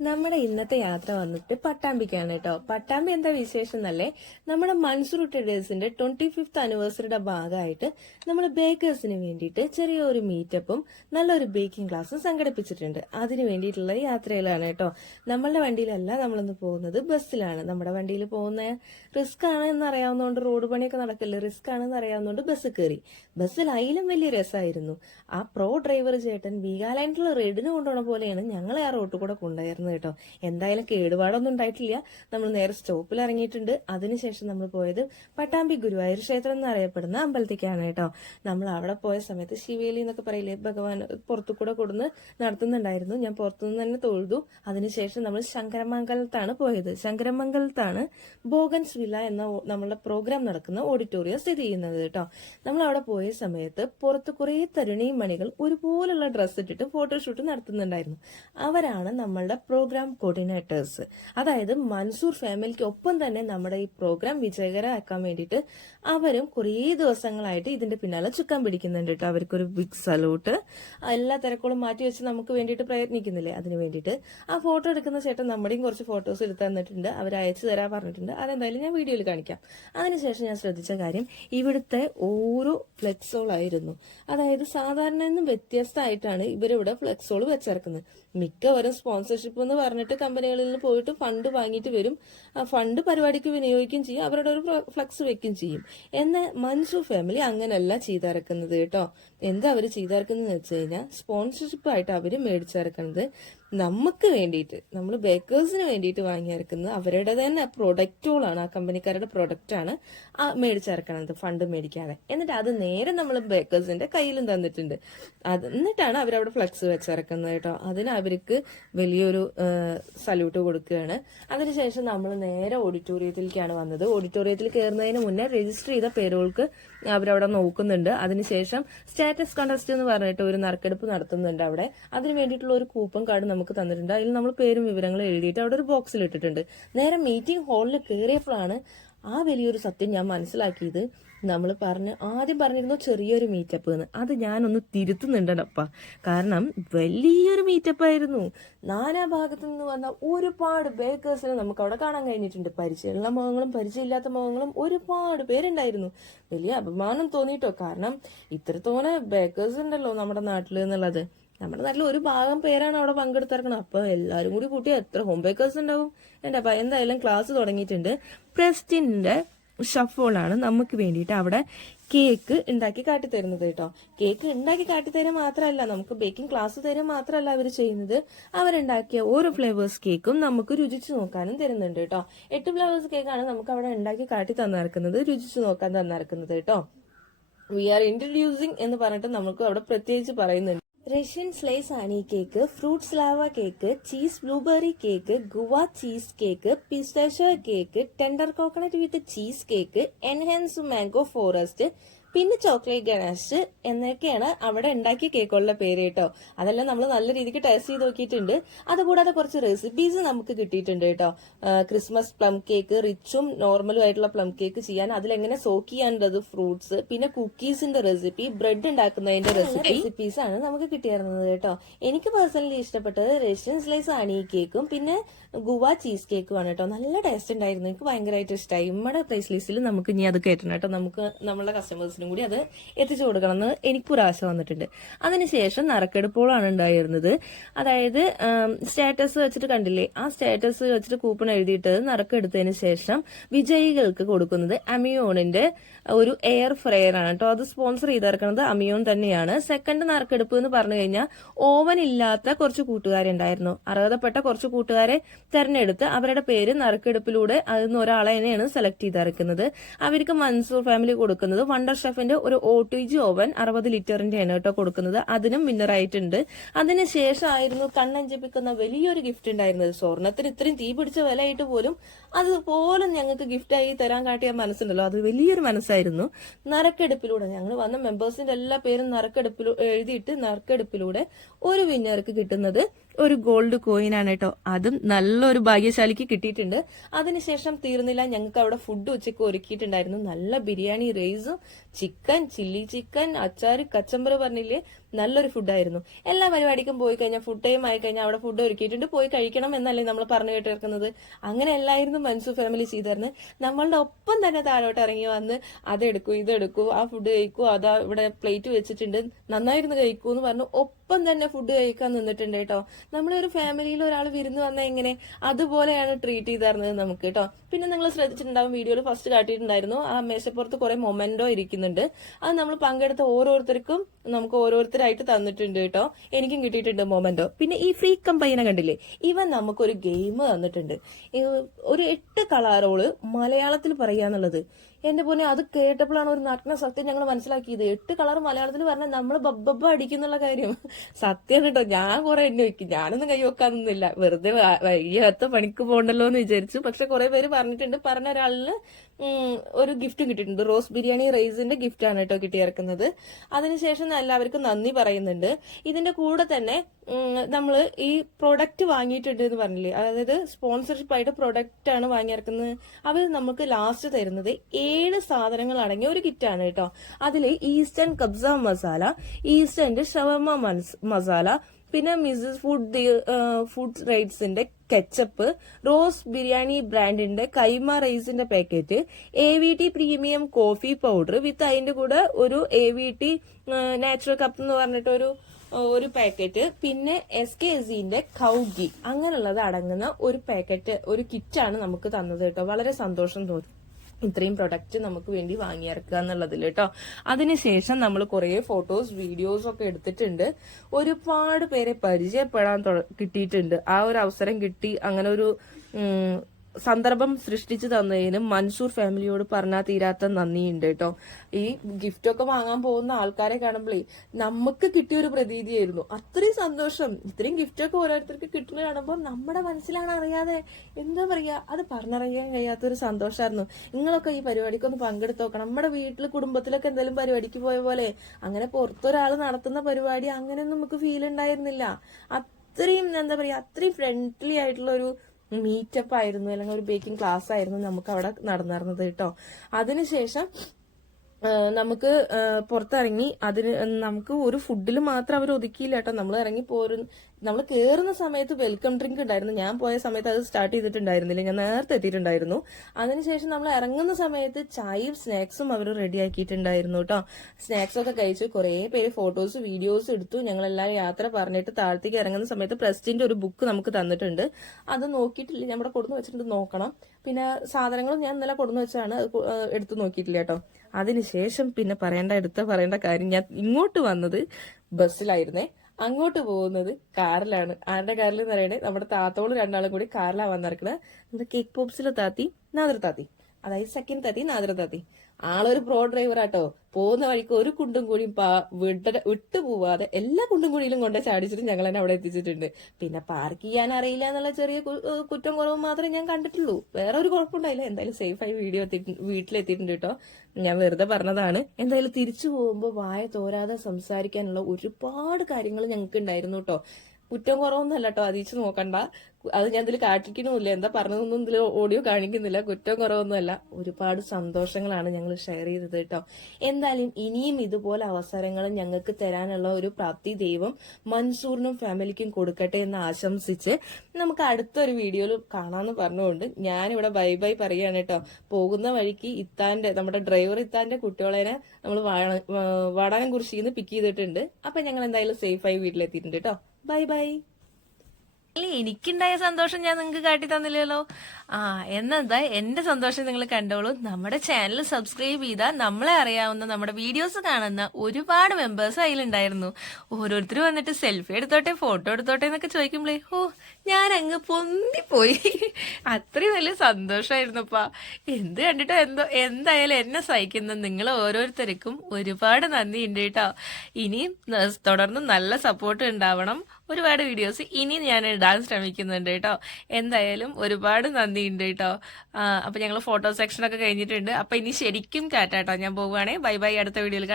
നമ്മുടെ ഇന്നത്തെ യാത്ര വന്നിട്ട് പട്ടാമ്പിക്കാണ് കേട്ടോ. പട്ടാമ്പി എന്താ വിശേഷം എന്നല്ലേ, നമ്മുടെ മൻസൂർ ട്രേഡേഴ്സിന്റെ 25th ആനിവേഴ്സറിയുടെ ഭാഗമായിട്ട് നമ്മൾ ബേക്കേഴ്സിന് വേണ്ടിയിട്ട് ചെറിയൊരു മീറ്റപ്പും നല്ലൊരു ബേക്കിംഗ് ക്ലാസ്സും സംഘടിപ്പിച്ചിട്ടുണ്ട്. അതിന് വേണ്ടിയിട്ടുള്ള യാത്രയിലാണ് കേട്ടോ. നമ്മളുടെ വണ്ടിയിലല്ല നമ്മളൊന്ന് പോകുന്നത്, ബസ്സിലാണ്. നമ്മുടെ വണ്ടിയിൽ പോകുന്ന റിസ്ക് ആണ് എന്നറിയാവുന്നതുകൊണ്ട്, റോഡ് പണിയൊക്കെ നടക്കില്ല, റിസ്ക് ആണെന്ന് അറിയാവുന്നതുകൊണ്ട് ബസ് കയറി. ബസ്സിലായാലും വലിയ രസമായിരുന്നു. ആ പ്രോ ഡ്രൈവർ ചേട്ടൻ വീഗാലാൻഡിലുള്ള റെഡിന് കൊണ്ടുപോണ പോലെയാണ് ഞങ്ങളെ ആ റോട്ടിൽ കൂടെ കൊണ്ടുപോയിരുന്നത് കേട്ടോ. എന്തായാലും കേടുപാടൊന്നും ഉണ്ടായിട്ടില്ല. നമ്മൾ നേരെ സ്റ്റോപ്പിൽ ഇറങ്ങിയിട്ടുണ്ട്. അതിനുശേഷം നമ്മൾ പോയത് പട്ടാമ്പി ഗുരുവായൂർ ക്ഷേത്രം എന്നറിയപ്പെടുന്ന അമ്പലത്തേക്കാണ് കേട്ടോ. നമ്മൾ അവിടെ പോയ സമയത്ത് ശിവേലി എന്നൊക്കെ പറയില്ലേ, ഭഗവാൻ പുറത്തു കൂടെ കൊടുന്ന് നടത്തുന്നുണ്ടായിരുന്നു. ഞാൻ പുറത്തുനിന്ന് തന്നെ തൊഴുതു. അതിനുശേഷം നമ്മൾ ശങ്കരമംഗലത്താണ് പോയത്. ശങ്കരമംഗലത്താണ് ബോഗൻസ് വില്ല എന്ന നമ്മളുടെ പ്രോഗ്രാം നടക്കുന്ന ഓഡിറ്റോറിയം സ്ഥിതി ചെയ്യുന്നത് കേട്ടോ. നമ്മൾ അവിടെ പോയ സമയത്ത് പുറത്ത് കുറെ തരുണീ മണികൾ ഒരുപോലുള്ള ഡ്രസ്സ് ഇട്ടിട്ട് ഫോട്ടോഷൂട്ട് നടത്തുന്നുണ്ടായിരുന്നു. അവരാണ് നമ്മളുടെ പ്രോഗ്രാം കോർഡിനേറ്റേഴ്സ്. അതായത് മൻസൂർ ഫാമിലിക്ക് ഒപ്പം തന്നെ നമ്മുടെ ഈ പ്രോഗ്രാം വിജയകരമാക്കാൻ വേണ്ടിയിട്ട് അവരും കുറേ ദിവസങ്ങളായിട്ട് ഇതിന്റെ പിന്നാലെ ചുക്കാൻ പിടിക്കുന്നുണ്ട് കേട്ടോ. അവർക്കൊരു ബിഗ് സല്യൂട്ട്. എല്ലാ തിരക്കുകളും മാറ്റി വെച്ച് നമുക്ക് വേണ്ടിയിട്ട് പ്രയത്നിക്കുന്നില്ലേ, അതിന് വേണ്ടിയിട്ട്. ആ ഫോട്ടോ എടുക്കുന്ന ചേട്ടൻ നമ്മുടെയും കുറച്ച് ഫോട്ടോസ് എടുത്ത് തന്നിട്ടുണ്ട്. അവർ അയച്ചു തരാൻ പറഞ്ഞിട്ടുണ്ട്. അതെന്തായാലും ഞാൻ വീഡിയോയിൽ കാണിക്കാം. അതിനുശേഷം ഞാൻ ശ്രദ്ധിച്ച കാര്യം, ഇവിടുത്തെ ഓരോ ഫ്ലെക്സോളായിരുന്നു. അതായത് സാധാരണ നിന്നും വ്യത്യസ്തമായിട്ടാണ് ഇവരിവിടെ ഫ്ലെക്സോൾ വെച്ചിറക്കുന്നത്. മിക്കവരും സ്പോൺസർഷിപ്പ് എന്ന് പറഞ്ഞിട്ട് കമ്പനികളിൽ നിന്ന് പോയിട്ട് ഫണ്ട് വാങ്ങിയിട്ട് വരും. ആ ഫണ്ട് പരിപാടിക്ക് വിനിയോഗിക്കുകയും ചെയ്യും, അവരുടെ ഒരു ഫ്ലെക്സ് വെക്കുകയും ചെയ്യും. എന്നാൽ മൻസൂർ ഫാമിലി അങ്ങനെയല്ല ചെയ്തിറക്കുന്നത് കേട്ടോ. എന്താ അവർ ചെയ്തിറക്കുന്നത് വെച്ച് കഴിഞ്ഞാൽ, സ്പോൺസർഷിപ്പ് ആയിട്ട് അവര് മേടിച്ചിറക്കുന്നത് നമുക്ക് വേണ്ടിയിട്ട്, നമ്മൾ ബേക്കേഴ്സിന് വേണ്ടിയിട്ട് വാങ്ങിയിറക്കുന്നത് അവരുടെ തന്നെ പ്രൊഡക്റ്റുകളാണ്, ആ കമ്പനിക്കാരുടെ പ്രൊഡക്റ്റാണ് മേടിച്ചിറക്കണത്, ഫണ്ട് മേടിക്കാതെ. എന്നിട്ട് അത് നേരെ നമ്മൾ ബേക്കേഴ്സിന്റെ കയ്യിലും തന്നിട്ടുണ്ട്. എന്നിട്ടാണ് അവരവിടെ ഫ്ലെക്സ് വെച്ചിറക്കുന്നത് കേട്ടോ. അതിന് അവർക്ക് വലിയൊരു സല്യൂട്ട് കൊടുക്കുകയാണ്. അതിനുശേഷം നമ്മൾ നേരെ ഓഡിറ്റോറിയത്തിലേക്കാണ് വന്നത്. ഓഡിറ്റോറിയത്തിൽ കയറുന്നതിന് മുന്നേ രജിസ്റ്റർ ചെയ്ത പേരുകൾക്ക് അവരവിടെ നോക്കുന്നുണ്ട്. അതിനുശേഷം സ്റ്റാറ്റസ് കണ്ടസ്റ്റ് എന്ന് പറഞ്ഞിട്ട് ഒരു നറുക്കെടുപ്പ് നടത്തുന്നുണ്ട് അവിടെ. അതിന് വേണ്ടിയിട്ടുള്ള ഒരു കൂപ്പൺ കാർഡ് നമുക്ക് തന്നിട്ടുണ്ട്. അതിൽ നമ്മൾ പേരും വിവരങ്ങളും എഴുതിയിട്ട് അവിടെ ഒരു ബോക്സിൽ ഇട്ടിട്ടുണ്ട്. നേരെ മീറ്റിംഗ് ഹാളിൽ കയറിയപ്പോഴാണ് ആ വലിയൊരു സത്യം ഞാൻ മനസ്സിലാക്കിയത്. നമ്മൾ ആദ്യം പറഞ്ഞിരുന്നു ചെറിയൊരു മീറ്റപ്പ് എന്ന്. അത് ഞാനൊന്ന് തിരുത്തുന്നുണ്ടപ്പ. കാരണം വലിയൊരു മീറ്റപ്പായിരുന്നു. നാനാ ഭാഗത്തു നിന്ന് വന്ന ഒരുപാട് ബേക്കേഴ്സിനെ നമുക്ക് അവിടെ കാണാൻ കഴിഞ്ഞിട്ടുണ്ട്. പരിചയമുള്ള മുഖങ്ങളും പരിചയമില്ലാത്ത മുഖങ്ങളും ഒരുപാട് പേരുണ്ടായിരുന്നു. വലിയ അഭിമാനം തോന്നിയിട്ടോ. കാരണം ഇത്രത്തോനെ ബേക്കേഴ്സ് ഉണ്ടല്ലോ നമ്മുടെ നാട്ടിൽ എന്നുള്ളത്. നമ്മുടെ നാട്ടിൽ ഒരു ഭാഗം പേരാണ് അവിടെ പങ്കെടുത്തിറക്കണം. അപ്പൊ എല്ലാരും കൂടി കൂട്ടി എത്ര ഹോം ബേക്കേഴ്സ് ഉണ്ടാവും എന്റെ അപ്പൊ. എന്തായാലും ക്ലാസ് തുടങ്ങിയിട്ടുണ്ട്. പ്രസ്റ്റിന്റെ ഷഫോളാണ് നമുക്ക് വേണ്ടിയിട്ട് അവിടെ കേക്ക് ഉണ്ടാക്കി കാട്ടിത്തരുന്നത് കേട്ടോ. കേക്ക് ഉണ്ടാക്കി കാട്ടിത്തരാൻ മാത്രമല്ല, നമുക്ക് ബേക്കിംഗ് ക്ലാസ് തരാൻ മാത്രമല്ല അവർ ചെയ്യുന്നത്. അവരുണ്ടാക്കിയ ഓരോ ഫ്ലേവേഴ്സ് കേക്കും നമുക്ക് രുചിച്ചു നോക്കാനും തരുന്നുണ്ട് കേട്ടോ. 8 ഫ്ലേവേഴ്സ് കേക്കാണ് നമുക്ക് അവിടെ ഉണ്ടാക്കി കാട്ടി തന്നിറക്കുന്നത്, രുചിച്ചു നോക്കാൻ തന്നിറക്കുന്നത് കേട്ടോ. വി ആർ ഇൻട്രൊഡ്യൂസിങ് എന്ന് പറഞ്ഞിട്ട് നമുക്ക് അവിടെ പ്രത്യേകിച്ച് പറയുന്നുണ്ട്. Russian slice honey cake, fruits lava cake, cheese blueberry cake, guava cheese cake, pistachio cake, tender coconut വിത്ത് cheese cake, enhance mango forest, പിന്നെ ചോക്ലേറ്റ് ഗണാഷ് എന്നൊക്കെയാണ് അവിടെ ഉണ്ടാക്കിയ കേക്കുകളുടെ പേര് കേട്ടോ. അതെല്ലാം നമ്മൾ നല്ല രീതിക്ക് ടേസ്റ്റ് ചെയ്ത് നോക്കിയിട്ടുണ്ട്. അതുകൂടാതെ കുറച്ച് റെസിപ്പീസ് നമുക്ക് കിട്ടിയിട്ടുണ്ട് കേട്ടോ. ക്രിസ്മസ് പ്ലം കേക്ക്, റിച്ചും നോർമലും ആയിട്ടുള്ള പ്ലം കേക്ക് ചെയ്യാൻ അതിലെങ്ങനെ സോക്ക് ചെയ്യാനുള്ളത്, ഫ്രൂട്ട്സ്, പിന്നെ കുക്കീസിന്റെ റെസിപ്പി, ബ്രെഡ് ഉണ്ടാക്കുന്നതിന്റെ റെസിപ്പീസ് ആണ് നമുക്ക് കിട്ടിയിരുന്നത് കേട്ടോ. എനിക്ക് പേഴ്സണലി ഇഷ്ടപ്പെട്ടത് റഷ്യൻ സ്ലൈസ് ഹണി കേക്കും പിന്നെ ഗുവ ചീസ് കേക്കുമാണ് കേട്ടോ. നല്ല ടേസ്റ്റ് ഉണ്ടായിരുന്നു, എനിക്ക് ഭയങ്കരമായിട്ട് ഇഷ്ടമായി. നമ്മുടെ പ്രൈസ് ലിസ്റ്റിൽ നമുക്ക് ഇനി അത് കയറ്റണം കേട്ടോ. നമുക്ക് നമ്മളുടെ കസ്റ്റമേഴ്സിനും കൂടി അത് എത്തിച്ചു കൊടുക്കണം എന്ന് എനിക്കൊരു ആശ വന്നിട്ടുണ്ട്. അതിനുശേഷം നറുക്കെടുപ്പുകളാണ് ഉണ്ടായിരുന്നത്. അതായത് സ്റ്റാറ്റസ് വെച്ചിട്ട് കണ്ടില്ലേ, ആ സ്റ്റാറ്റസ് വെച്ചിട്ട് കൂപ്പൺ എഴുതിയിട്ട് നറുക്കെടുത്തതിന് ശേഷം വിജയികൾക്ക് കൊടുക്കുന്നത് അമിയോണിന്റെ ഒരു എയർ ഫ്രയർ ആണ് കേട്ടോ. അത് സ്പോൺസർ ചെയ്തിറക്കുന്നത് അമിയോൺ തന്നെയാണ്. സെക്കൻഡ് നറുക്കെടുപ്പ് എന്ന് പറഞ്ഞു കഴിഞ്ഞാൽ ഓവൻ ഇല്ലാത്ത കുറച്ച് കൂട്ടുകാരുണ്ടായിരുന്നു. അർഹതപ്പെട്ട കുറച്ച് കൂട്ടുകാരെ തെരഞ്ഞെടുത്ത് അവരുടെ പേര് നറുക്കെടുപ്പിലൂടെ അതിൽ നിന്ന് ഒരാളെ തന്നെയാണ് സെലക്ട് ചെയ്തിറക്കുന്നത്. അവർക്ക് മൻസൂർ ഫാമിലി കൊടുക്കുന്നത് വണ്ടർ ഷെഫിന്റെ ഒരു OTG ഓവൻ 60 ലിറ്ററിന്റെ ആണ് കേട്ടോ കൊടുക്കുന്നത്. അതിനും വിന്നറായിട്ടുണ്ട്. അതിനുശേഷമായിരുന്നു കണ്ണഞ്ചിപ്പിക്കുന്ന വലിയൊരു ഗിഫ്റ്റ് ഉണ്ടായിരുന്നത്. സ്വർണത്തിന് ഇത്രയും തീ പിടിച്ച വിലയായിട്ട് പോലും അതുപോലും ഞങ്ങൾക്ക് ഗിഫ്റ്റായി തരാൻ കാട്ടിയ മനസ്സുണ്ടല്ലോ, അത് വലിയൊരു മനസ്സായിരുന്നു. നറുക്കെടുപ്പിലൂടെ ഞങ്ങൾ വന്ന മെമ്പേഴ്സിന്റെ എല്ലാ പേരും എഴുതിയിട്ട് നറുക്കെടുപ്പിലൂടെ ഒരു വിന്നർക്ക് കിട്ടുന്നത് ഒരു ഗോൾഡ് കോയിൻ ആണ് കേട്ടോ. അതും നല്ലൊരു ഭാഗ്യശാലിക്ക് കിട്ടിയിട്ടുണ്ട്. അതിനുശേഷം തീർന്നില്ല, ഞങ്ങൾക്ക് അവിടെ ഫുഡ് ഉച്ചയ്ക്ക് ഒരുക്കിയിട്ടുണ്ടായിരുന്നു. നല്ല ബിരിയാണി റൈസും ചിക്കൻ, ചില്ലി ചിക്കൻ, അച്ചാറ്, കച്ചമ്പറ് പറഞ്ഞില്ലേ, നല്ലൊരു ഫുഡായിരുന്നു. എല്ലാ പരിപാടിക്കും പോയി കഴിഞ്ഞാൽ ഫുഡ് ടൈം ആയി കഴിഞ്ഞാൽ അവിടെ ഫുഡ് ഒരുക്കിയിട്ടുണ്ട്, പോയി കഴിക്കണം എന്നല്ലേ നമ്മൾ പറഞ്ഞു കേട്ടിരിക്കുന്നത്. അങ്ങനെ എല്ലായിരുന്നു മൻസൂർ ഫാമിലി ചെയ്തിരുന്നത്. നമ്മളുടെ ഒപ്പം തന്നെ താഴോട്ട് ഇറങ്ങി വന്ന് അതെടുക്കൂ ഇതെടുക്കൂ, ആ ഫുഡ് കഴിക്കൂ, അതാ ഇവിടെ പ്ലേറ്റ് വെച്ചിട്ടുണ്ട്, നന്നായിരുന്നു കഴിക്കൂ എന്ന് പറഞ്ഞു ഒപ്പം തന്നെ ഫുഡ് കഴിക്കാൻ നിന്നിട്ടുണ്ട് കേട്ടോ. നമ്മളെ ഒരു ഫാമിലിയിൽ ഒരാൾ വിരുന്ന് വന്നാൽ എങ്ങനെ അതുപോലെയാണ് ട്രീറ്റ് ചെയ്തിരുന്നത് നമുക്ക് കേട്ടോ. പിന്നെ നിങ്ങൾ ശ്രദ്ധിച്ചിട്ടുണ്ടാവും, വീഡിയോയിൽ ഫസ്റ്റ് കാട്ടിയിട്ടുണ്ടായിരുന്നു, ആ മേശപ്പുറത്ത് കുറെ മൊമെന്റോ ഇരിക്കുന്നുണ്ട്. അത് നമ്മൾ പങ്കെടുത്ത ഓരോരുത്തർക്കും നമുക്ക് ഓരോരുത്തരായിട്ട് തന്നിട്ടുണ്ട് കേട്ടോ. എനിക്കും കിട്ടിയിട്ടുണ്ട് മൊമെന്റോ. പിന്നെ ഈ ഫ്രീ കമ്പൈനെ കണ്ടില്ലേ, ഇവൻ നമുക്കൊരു ഗെയിം തന്നിട്ടുണ്ട്. ഒരു 8 കളറോള് മലയാളത്തിൽ പറയാന്നുള്ളത്. എന്റെ പൊന്നെ, അത് കേട്ടപ്പോഴാണ് ഒരു നഗ്ന സത്യം ഞങ്ങൾ മനസ്സിലാക്കിയത്. 8 കളർ മലയാളത്തിൽ പറഞ്ഞാൽ നമ്മൾ ബബ്ബ അടിക്കുന്നുള്ള കാര്യം സത്യം കേട്ടോ. ഞാൻ കുറെ എണ്ണി വെക്കും, ഞാനൊന്നും കൈ വെക്കാനൊന്നുമില്ല, വെറുതെ വയ്യാത്ത പണിക്ക് പോകണ്ടല്ലോ എന്ന് വിചാരിച്ചു. പക്ഷെ കുറെ പേര് പറഞ്ഞിട്ടുണ്ട്. പറഞ്ഞ ഒരാളിന് ഒരു ഗിഫ്റ്റും കിട്ടിയിട്ടുണ്ട്. റോസ് ബിരിയാണി റൈസിന്റെ ഗിഫ്റ്റ് ആണ് കേട്ടോ കിട്ടിയിറക്കുന്നത്. അതിനുശേഷം എല്ലാവർക്കും നന്ദി പറയുന്നുണ്ട്. ഇതിന്റെ കൂടെ തന്നെ നമ്മൾ ഈ പ്രൊഡക്റ്റ് വാങ്ങിയിട്ടുണ്ട് എന്ന് പറഞ്ഞില്ലേ, അതായത് സ്പോൺസർഷിപ്പ് ആയിട്ട് പ്രൊഡക്റ്റ് ആണ് വാങ്ങിയിറക്കുന്നത്. അവർ നമുക്ക് ലാസ്റ്റ് തരുന്നത് 7 സാധനങ്ങൾ അടങ്ങിയ ഒരു കിറ്റാണ് കേട്ടോ. അതിൽ ഈസ്റ്റേൺ കബ്സ മസാല, ഈസ്റ്റേൺ ഷവർമ മസാല, പിന്നെ മിസസ് ഫുഡ് റൈറ്റ്സിന്റെ കെച്ചപ്പ്, റോസ് ബിരിയാണി ബ്രാൻഡിന്റെ കൈമ റൈസിന്റെ packet, AVT premium coffee powder with അതിന്റെ കൂടെ ഒരു AVT നാച്ചുറൽ കപ്പ് എന്ന് പറഞ്ഞിട്ട് ഒരു പാക്കറ്റ്, പിന്നെ SKZന്റെ കൗഗി, അങ്ങനെയുള്ളത് അടങ്ങുന്ന ഒരു പാക്കറ്റ്, ഒരു കിറ്റാണ് നമുക്ക് തന്നത് കേട്ടോ. വളരെ സന്തോഷം തോന്നി ഇത്രയും പ്രൊഡക്റ്റ് നമുക്ക് വേണ്ടി വാങ്ങിയിറക്കുക എന്നുള്ളതിൽ കേട്ടോ. അതിനുശേഷം നമ്മൾ കുറെ ഫോട്ടോസ് വീഡിയോസ് ഒക്കെ എടുത്തിട്ടുണ്ട്. ഒരുപാട് പേരെ പരിചയപ്പെടാൻ കിട്ടിയിട്ടുണ്ട്. ആ ഒരു അവസരം കിട്ടി. അങ്ങനെ ഒരു സന്ദർഭം സൃഷ്ടിച്ചു തന്നതിന് മൻസൂർ ഫാമിലിയോട് പറഞ്ഞാൽ തീരാത്ത നന്ദിയുണ്ട് കേട്ടോ. ഈ ഗിഫ്റ്റ് ഒക്കെ വാങ്ങാൻ പോകുന്ന ആൾക്കാരെ കാണുമ്പോഴേ നമുക്ക് കിട്ടിയൊരു പ്രതീതിയായിരുന്നു. അത്രയും സന്തോഷം. ഇത്രയും ഗിഫ്റ്റ് ഒക്കെ ഓരോരുത്തർക്ക് കിട്ടുന്ന കാണുമ്പോൾ നമ്മുടെ മനസ്സിലാണ് അറിയാതെ എന്താ പറയാ, അത് പറഞ്ഞറിയാൻ കഴിയാത്തൊരു സന്തോഷമായിരുന്നു. നിങ്ങളൊക്കെ ഈ പരിപാടിക്കൊന്ന് പങ്കെടുത്ത് നോക്കണം. നമ്മുടെ വീട്ടിൽ കുടുംബത്തിലൊക്കെ എന്തെങ്കിലും പരിപാടിക്ക് പോയ പോലെ അങ്ങനെ പുറത്തൊരാൾ നടത്തുന്ന പരിപാടി അങ്ങനെയൊന്നും നമുക്ക് ഫീൽ ഉണ്ടായിരുന്നില്ല. അത്രയും എന്താ പറയാ, അത്രയും ഫ്രണ്ട്ലി ആയിട്ടുള്ള ഒരു മീറ്റപ്പ് ആയിരുന്നു, അല്ലെങ്കിൽ ഒരു ബേക്കിംഗ് ക്ലാസ് ആയിരുന്നു നമുക്ക് അവിടെ നടന്നിരുന്നത് കേട്ടോ. അതിനുശേഷം നമുക്ക് പുറത്തിറങ്ങി നമുക്ക് ഒരു ഫുഡിൽ മാത്രം അവർ ഒതുക്കിയില്ല കേട്ടോ. നമ്മൾ കയറുന്ന സമയത്ത് വെൽക്കം ഡ്രിങ്ക് ഉണ്ടായിരുന്നു. ഞാൻ പോയ സമയത്ത് അത് സ്റ്റാർട്ട് ചെയ്തിട്ടുണ്ടായിരുന്നില്ല, ഞാൻ നേരത്തെ എത്തിയിട്ടുണ്ടായിരുന്നു. അതിനുശേഷം നമ്മൾ ഇറങ്ങുന്ന സമയത്ത് ചായയും സ്നാക്സും അവർ റെഡി ആക്കിയിട്ടുണ്ടായിരുന്നു കേട്ടോ. സ്നാക്സ് ഒക്കെ കഴിച്ചു കുറെ പേര് ഫോട്ടോസ് വീഡിയോസ് എടുത്തു. ഞങ്ങളെല്ലാവരും യാത്ര പറഞ്ഞിട്ട് താഴത്തേക്ക് ഇറങ്ങുന്ന സമയത്ത് പ്രസിഡന്റ് ഒരു ബുക്ക് നമുക്ക് തന്നിട്ടുണ്ട്. അത് നോക്കിയിട്ടില്ല, നമ്മുടെ കൊടുന്ന് വെച്ചിട്ടുണ്ട്, നോക്കണം. പിന്നെ സാധനങ്ങളും ഞാൻ ഇന്നലെ കൊടുന്ന് വെച്ചാണ്, എടുത്തു നോക്കിയിട്ടില്ല കേട്ടോ. അതിനുശേഷം പിന്നെ പറയേണ്ട കാര്യം, ഞാൻ ഇങ്ങോട്ട് വന്നത് ബസ്സിലായിരുന്നേ, അങ്ങോട്ട് പോകുന്നത് കാറിലാണ്. ആരുടെ കാറിൽ എന്ന് പറയണേ, നമ്മുടെ താത്തോള് രണ്ടാളും കൂടി കാറിലാണ് വന്നിറക്കണത്. നമ്മുടെ കേക്ക് പോപ്സിലെ താത്തി, നാദർ താത്തി, അതായത് സെക്കൻഡ് താത്തി, നാദർ താത്തി. ആളൊരു പ്രോ ഡ്രൈവർ ആട്ടോ. പോകുന്ന വഴിക്ക് ഒരു കുണ്ടും കൂടിയും വിട്ടു പോവാതെ എല്ലാ കുണ്ടും കുഴിയിലും കൊണ്ടേ ചാടിച്ചിട്ട് ഞങ്ങൾ തന്നെ അവിടെ എത്തിച്ചിട്ടുണ്ട്. പിന്നെ പാർക്ക് ചെയ്യാൻ അറിയില്ല എന്നുള്ള ചെറിയ കുറ്റം കുറവ് മാത്രമേ ഞാൻ കണ്ടിട്ടുള്ളൂ. വേറെ ഒരു കുഴപ്പമുണ്ടായില്ല. എന്തായാലും സേഫായി വീട്ടിലെത്തിയിട്ടുണ്ട് കേട്ടോ. ഞാൻ വെറുതെ പറഞ്ഞതാണ്. എന്തായാലും തിരിച്ചു പോകുമ്പോൾ വായ തോരാതെ സംസാരിക്കാനുള്ള ഒരുപാട് കാര്യങ്ങൾ ഞങ്ങൾക്ക് ഉണ്ടായിരുന്നു കേട്ടോ. കുറ്റം കുറവൊന്നുമല്ല കേട്ടോ, അതിച്ച് നോക്കണ്ട. അത് ഞാൻ ഇതിൽ കാട്ടിക്കണമില്ല, എന്താ പറഞ്ഞതൊന്നും ഇതിൽ ഓഡിയോ കാണിക്കുന്നില്ല. കുറ്റം കുറവൊന്നുമല്ല, ഒരുപാട് സന്തോഷങ്ങളാണ് ഞങ്ങൾ ഷെയർ ചെയ്തത് കേട്ടോ. എന്തായാലും ഇനിയും ഇതുപോലെ അവസരങ്ങൾ ഞങ്ങൾക്ക് തരാനുള്ള ഒരു പ്രാപ്തി ദൈവം മൻസൂറിനും ഫാമിലിക്കും കൊടുക്കട്ടെ എന്ന് ആശംസിച്ച് നമുക്ക് അടുത്തൊരു വീഡിയോയിൽ കാണാമെന്ന് പറഞ്ഞുകൊണ്ട് ഞാനിവിടെ ബൈ ബൈ പറയുകയാണ് കേട്ടോ. പോകുന്ന വഴിക്ക് നമ്മുടെ ഡ്രൈവർ ഇത്താന്റെ കുട്ടികളെ നമ്മൾ വാടാനംകുറിശ്ശിന്ന് പിക്ക് ചെയ്തിട്ടുണ്ട്. അപ്പൊ ഞങ്ങൾ എന്തായാലും സേഫായി വീട്ടിലെത്തിയിട്ടുണ്ട് കേട്ടോ. Bye bye. എനിക്കുണ്ടായ സന്തോഷം ഞാൻ നിങ്ങൾക്ക് കാട്ടി തന്നില്ലല്ലോ. എന്നെന്താ എന്റെ സന്തോഷം നിങ്ങൾ കണ്ടോളൂ. നമ്മുടെ ചാനൽ സബ്സ്ക്രൈബ് ചെയ്താൽ നമ്മളെ അറിയാവുന്ന നമ്മുടെ വീഡിയോസ് കാണുന്ന ഒരുപാട് മെമ്പേഴ്സ് അതിലുണ്ടായിരുന്നു. ഓരോരുത്തരും വന്നിട്ട് സെൽഫി എടുത്തോട്ടെ, ഫോട്ടോ എടുത്തോട്ടെ എന്നൊക്കെ ചോദിക്കുമ്പോഴേ ഞാൻ അങ്ങ് പൊന്തിപ്പോയി. അത്രയും വലിയ സന്തോഷമായിരുന്നപ്പാ. എന്ത് കണ്ടിട്ടോ എന്തായാലും എന്നെ സഹിക്കുന്ന നിങ്ങൾ ഓരോരുത്തർക്കും ഒരുപാട് നന്ദിയുണ്ട് കേട്ടോ. ഇനിയും തുടർന്ന് നല്ല സപ്പോർട്ട് ഉണ്ടാവണം. ഒരുപാട് വീഡിയോസ് ഇനി ഞാൻ ഇടാൻ ശ്രമിക്കുന്നുണ്ട് കേട്ടോ. എന്തായാലും ഒരുപാട് നന്ദിയുണ്ട് കേട്ടോ. അപ്പൊ ഞങ്ങൾ ഫോട്ടോ സെക്ഷൻ ഒക്കെ കഴിഞ്ഞിട്ടുണ്ട്. അപ്പൊ ഇനി ശരിക്കും കാറ്റാട്ടോ, ഞാൻ പോവുകയാണെ. ബൈ ബൈ, അടുത്ത വീഡിയോയിൽ